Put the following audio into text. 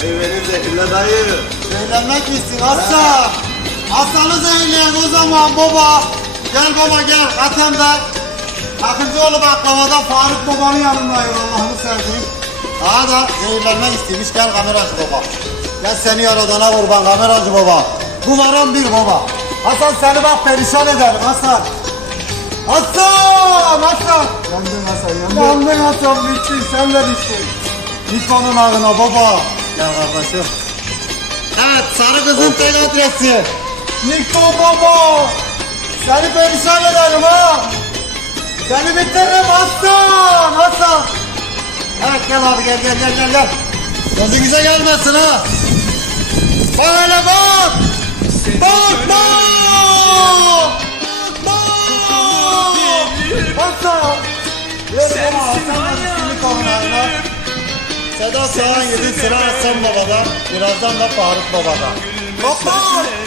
Dayı beni zehirle dayı. Zehirlenmek misin Hasan? Hasan'ı zehirleyen o zaman baba. Gel baba gel Atem'den. Akıncıoğlu baklavadan Faruk babanın yanındayım Allah'ını sevdiğim. Daha da zehirlenmek istemiş gel kameracı baba. Gel seni yaradana kurban kameracı baba. Bu varan bir baba. Hasan seni bak perişan ederim Hasan. Hasan! Hasan! Yandın Hasan yandın. Yandın Hasan bittin sen de bittin. Niko'nun ağına baba. Gel kardeşim. Evet sarı kızın tek adresi. Niko baba. Seni perişan ederim ha. Seni bitiririm Hasan. Hasan. Evet gel abi gel gel gel gel gel. Gözünüze gelmesin ha. Bak hele bak. Bak bak. Bak bak. Hasan. Ver bana Seda Sayan yedi sıra Hasan babadan. Birazdan da Faruk babadan. Doktor.